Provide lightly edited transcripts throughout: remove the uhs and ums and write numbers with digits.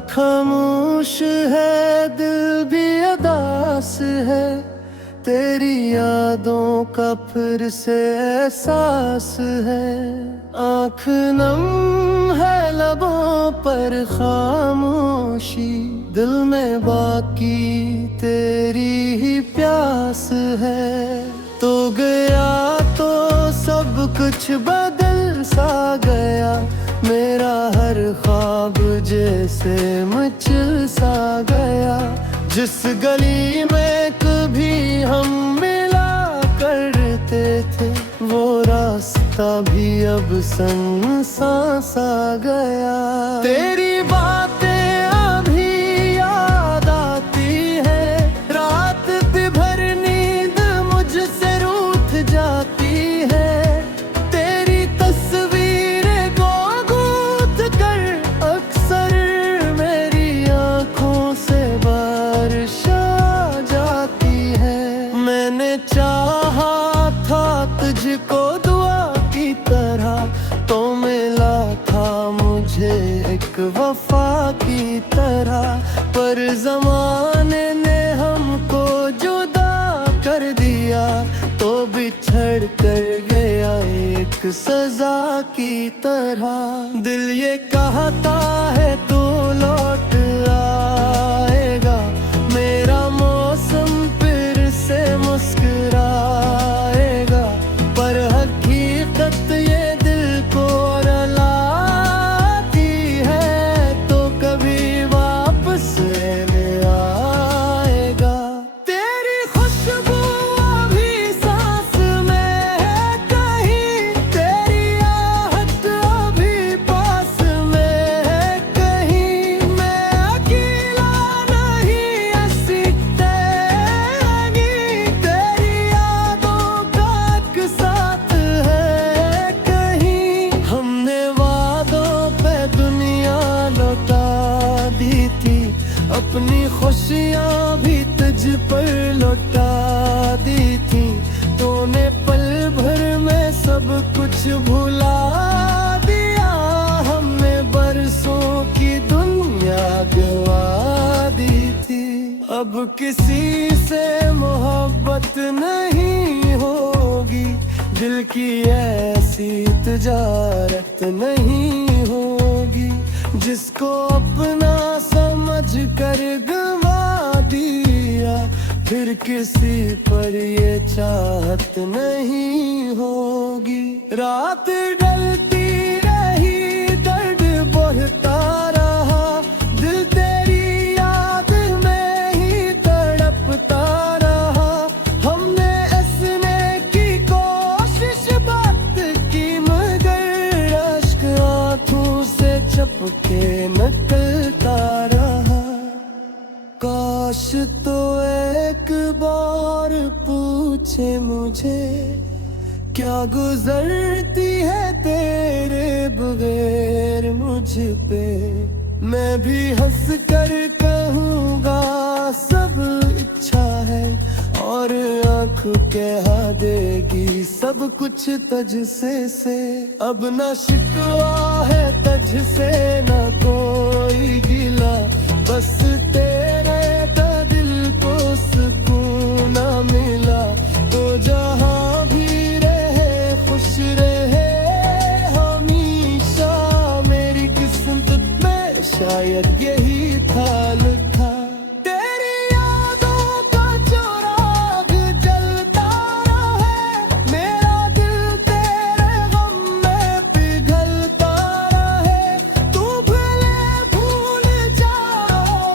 खामोश है दिल भी अदास है, तेरी यादों का फिर से एहसास है। आँख नम है लबों पर खामोशी, दिल में बाकी तेरी ही प्यास है। तो गया तो सब कुछ बदल सा गया, मेरा हर ख्वाब जैसे मचल सा गया। जिस गली में कभी हम मिला करते थे, वो रास्ता भी अब सुनसान सा गया। तेरी बातें अभी याद आती है, रात भर नींद मुझसे रूठ जाती है। तेरी तस्वीरें को गूंथ कर अक्सर मेरी आंखों से बारिश आ जाती है। मैंने चाहा था तुझको दुआ की तरह, तो मिला था मुझे एक वफा की तरह। पर जमाने ने हमको जुदा कर दिया, तो बिछड़ कर गया एक सजा की तरह। दिल ये कहता है तू लौट आएगा, मेरा मौसम फिर से मुस्कुराएगा। पर हकीकत ये दिल को रुलाती है, तो कभी वापस ले आएगा। तेरी खुशबू अभी सांस में है कहीं, तेरी आहट अभी पास में है कहीं। मैं अकेला नहीं ऐसी तेरी, तेरी यादों का एक साथ है कहीं। हमने वादों पे दुनिया लौटा दी थी, अपनी खुशियाँ भी तुझ पर लौटा दी थी। तूने पल भर में सब कुछ भुला दिया, हमने बरसों की दुनिया गवा दी थी। अब किसी से मोहब्बत नहीं होगी, दिल की ऐसी तिजारत नहीं होगी। जिसको अपना समझ कर गवा दिया, फिर किसी पर ये चाहत नहीं होगी। रात ढलती रही दर्द बढ़ता रहा, दिल तेरी याद में ही तड़पता रहा। हमने हंसने की कोशिश बात की, मगर अश्क आंखों से चपके निकलता रहा। काश तो एक बार पूछे मुझे, क्या गुजरती है तेरे बगैर मुझ पे। मैं भी हंस कर कहूँगा सब इच्छा है, और आँख कह देगी सब कुछ तुझसे से। अब न शिकवा है तुझसे न कोई गिला, बस तेरे तो दिल को सुकून न मिला। तो जहाँ भी रहे खुश रहे हमेशा, मेरी किस्मत में शायद यही था लिखा। तेरी यादों का चिराग जलता रहे, मेरा दिल तेरे गम में पिघलता रहे। तू भले भूल जा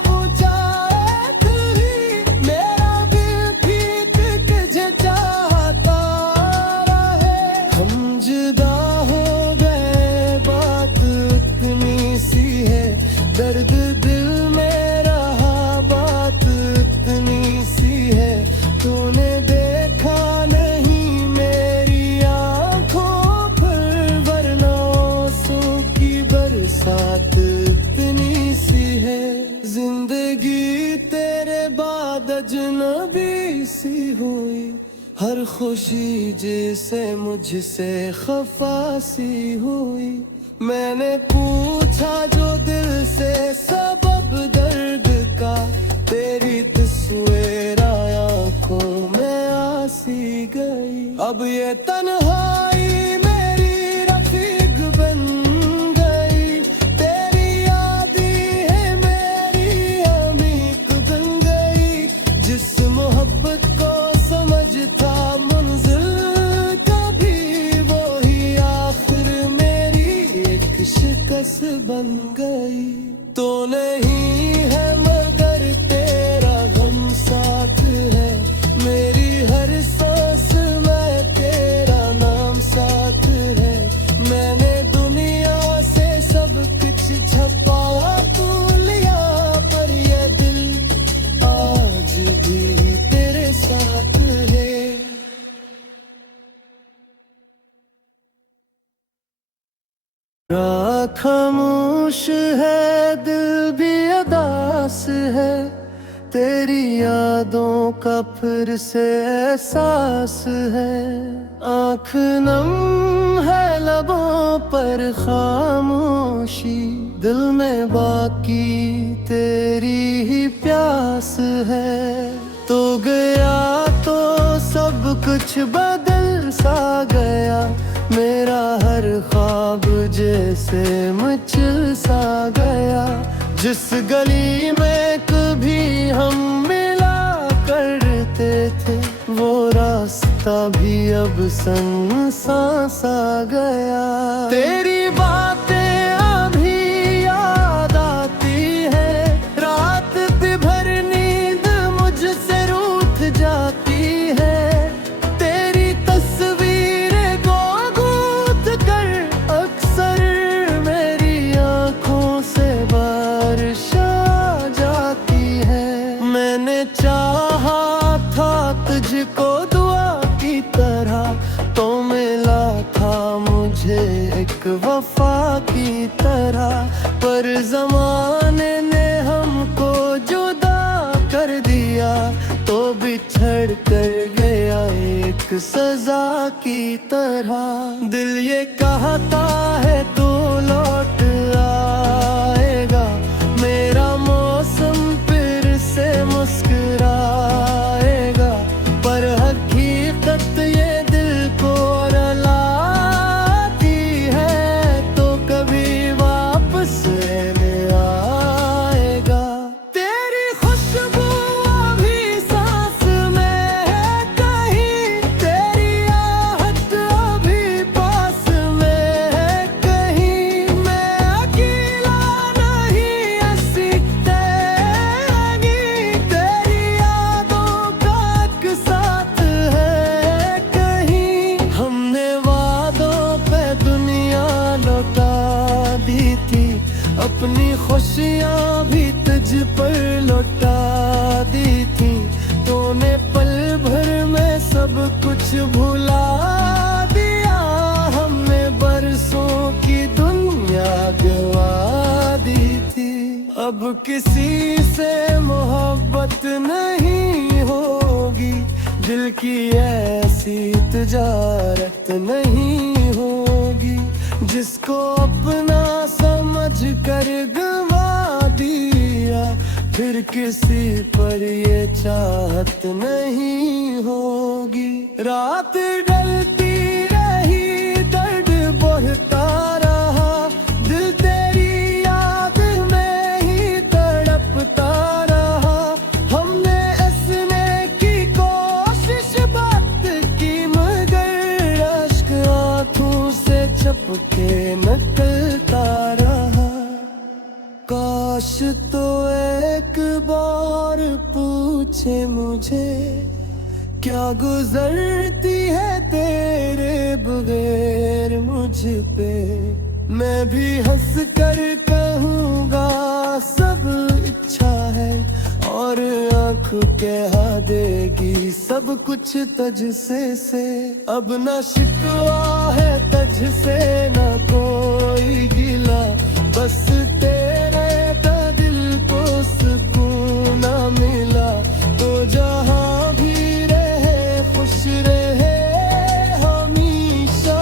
बुझाए कहीं, मेरा दिल भी तुझे चाहता रहे। हम जुदा हो गए बात इतनी सी है, दर्द दिल में रहा बात इतनी सी है। तूने देखा नहीं मेरी आंखों पर, वरना आंसू की बरसात इतनी सी है। जिंदगी तेरे बाद अजनबी सी हुई, हर खुशी जैसे मुझसे खफा सी हुई। मैंने पूछा जो दिल से सब अब ये तन्हाई मेरी रफीक बन गई, तेरी यादी है मेरी अमीक बन गई। जिस मोहब्बत को समझता मंजिल कभी, वो ही आखिर मेरी एक शिकस्त बन गई। तो नहीं है मगर तेरा गम साथ है, मेरी हर सांस में तेरा नाम साथ है। मैंने दुनिया से सब कुछ छपा तू लिया, पर ये दिल आज भी तेरे साथ है। खामोश है दिल भी अदास है, तेरी यादों का फिर से एहसास है। आँख नम है लबों पर खामोशी, दिल में बाकी तेरी ही प्यास है। तो गया तो सब कुछ बदल सा गया, मेरा हर ख्वाब जैसे मचल सा गया। जिस गली में कभी हम मिला करते थे, वो रास्ता भी अब सुनसान सा गया। तेरी बातें अभी याद आती है, रात भर नींद मुझसे रूठ जाती है। तेरी तस्वीरें को गूंथ कर अक्सर मेरी आंखों से बारिश आ जाती है। मैंने चाहा था तुझको दुआ की तरह, तो मिला था मुझे एक वफा की तरह। पर जमाने ने हमको जुदा कर दिया, तो बिछड़ कर गया एक सजा की तरह। दिल ये कहता है तू लौट आएगा, मेरा मौसम फिर से मुस्कुराएगा। पर हकीकत ये दिल को रुलाती है, तो कभी वापस लेने आएगा। तेरी खुशबू अभी सांस में है कहीं, तेरी आहट अभी पास में है कहीं। मैं अकेला नहीं ऐसी तेरी, तेरी यादों का एक साथ है कहीं। हमने वादों पे दुनिया लौटा दी थी, अपनी खुशियाँ भी तुझ पर लौटा दी थी। तूने पल भर में सब कुछ भुला दिया, हमने बरसों की दुनिया गवा दी थी। अब किसी से मोहब्बत नहीं होगी, दिल की ऐसी तिजारत नहीं होगी। जिसको अपना समझ कर गवा दिया, फिर किसी पर ये चाहत नहीं होगी। रात ढलती रही, दर्द बढ़ता रहा, दिल तेरी याद में ही तड़पता रहा। हमने हंसने की कोशिश बात की, मगर अश्क आंखों से चपके निकलता रहा। काश तो एक बार पूछे मुझे, क्या गुजरती है तेरे बगैर मुझ पे। मैं भी हंस कर कहूँगा सब इच्छा है, और आँख कह देगी सब कुछ तुझसे से। अब न शिकवा है तुझसे न कोई गिला, बस तेरे दिल को सुकून न मिला। तो जहाँ भी रहे खुश रहे हमेशा,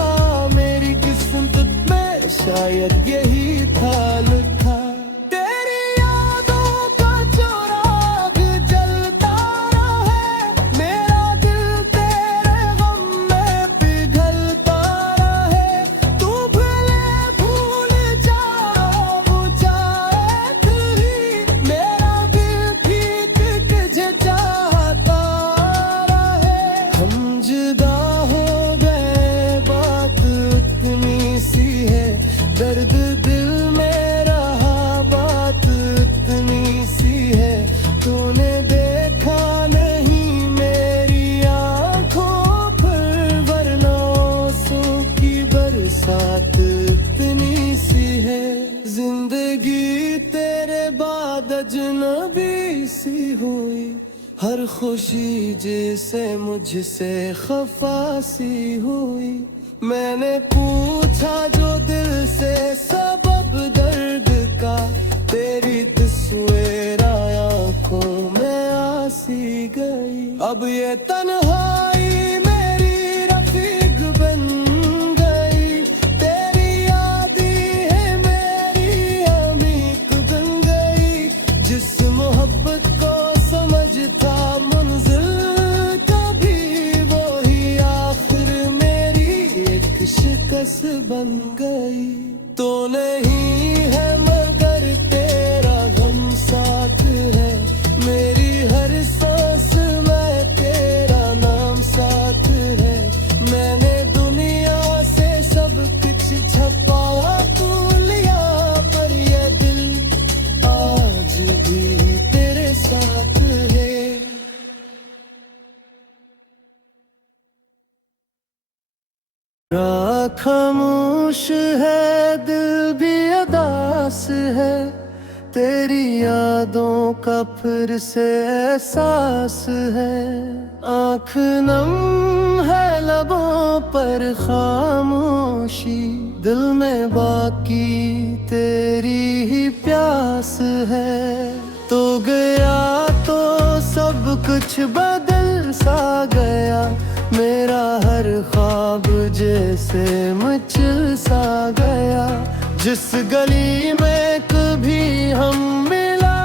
मेरी किस्मत में शायद यही था लिखा। तेरी यादों का चिराग जलता रहे, मेरा दिल तेरे गम में बाद अजनबी सी हुई, हर खुशी जैसे मुझसे खफा सी हुई। मैंने पूछा जो दिल से सबब दर्द का, तेरी तस्वीर आंखों में आसी गई। अब ये तन्हाई मेरी रफीक बन गई, तेरी यादी है मेरी अमीक बन गई। जिस मोहब्बत को समझता मंजिल कभी, वो ही आखिर मेरी एक शिकस्त बन गई। तो नहीं है मगर तेरा गम साथ है, मेरी हर सांस में तेरा नाम साथ है। मैंने दुनिया से सब कुछ छपा तू लिया, पर ये दिल आज भी तेरे साथ है। खामोश है दिल भी अदास है, तेरी यादों का फिर से एहसास है। आँख नम है लबों पर खामोशी, दिल में बाकी तेरी ही प्यास है। तो गया तो सब कुछ बदल सा गया, मेरा हर ख्वाब जैसे मचल सा गया। जिस गली में कभी हम मिला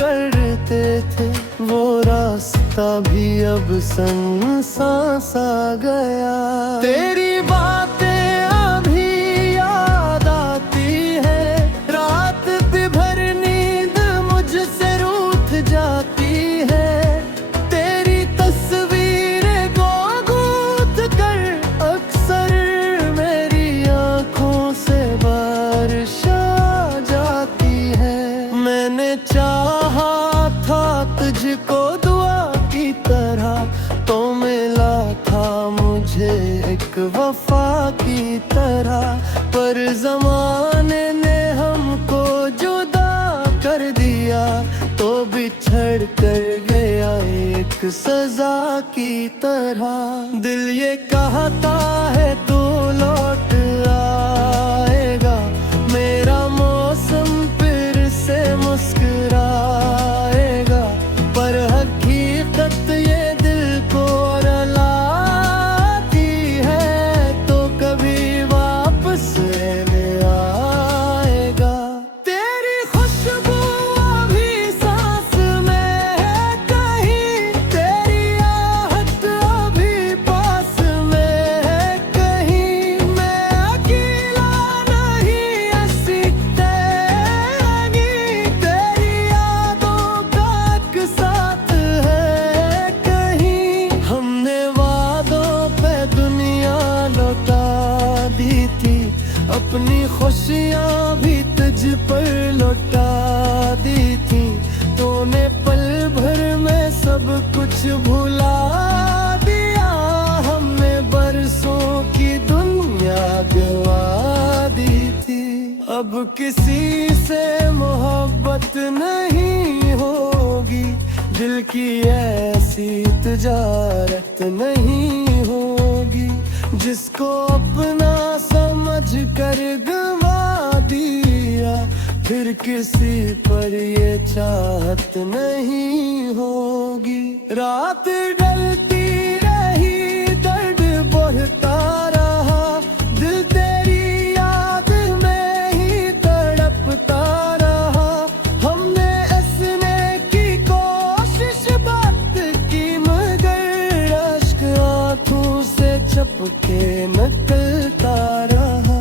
करते थे, वो रास्ता भी अब सुनसान सा गया। तेरी बातें अभी याद आती है, रात भर नींद मुझसे रूठ जाती है। तेरी तस्वीरें को गूंथ कर अक्सर मेरी आंखों से बारिश आ जाती है। मैंने चाहा था तुझको दुआ की तरह, तो मिला था मुझे एक वफा की तरह। पर जमाने ने हमको जुदा कर दिया, तो बिछड़ कर गया एक सजा की तरह। दिल ये कहता है तू लौट आएगा, मेरा मौसम फिर से मुस्कुराएगा। पर हकीकत ये दिल को रुलाती है, तो कभी वापस में आएगा। तेरी खुशबू अभी सांस में है कहीं, तेरी आहट अभी पास में है कहीं। मैं अकेला नहीं ऐसी तेरी, तेरी यादों का एक साथ है कहीं। हमने वादों पे दुनिया लौटा दी थी, अपनी खुशियाँ भी तुझ पर लौटा दी थी। तूने पल भर में सब कुछ भुला दिया, हमने बरसों की दुनिया गवा दी थी। अब किसी से मोहब्बत नहीं होगी, दिल की ऐसी तिजारत नहीं होगी। जिसको अपना समझ कर गवा दिया, फिर किसी पर ये चाहत नहीं होगी। रात ढलती रही, दर्द बढ़ता रहा, दिल तेरी याद में ही तड़पता रहा। हमने हंसने की कोशिश बात की, मगर अश्क आंखों से छपके निकलता रहा।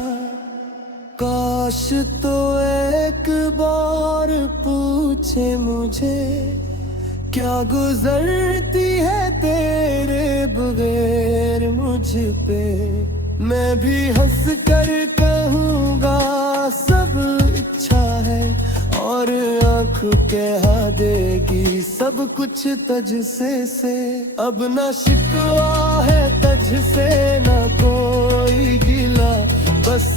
काश तो एक बार पूछे मुझे, क्या गुजरती है तेरे बगैर मुझ पे। मैं भी हंस कर कहूँगा सब इच्छा है, और आँख कहा देगी सब कुछ तुझसे। अब न शिकवा है तुझसे न कोई गिला, बस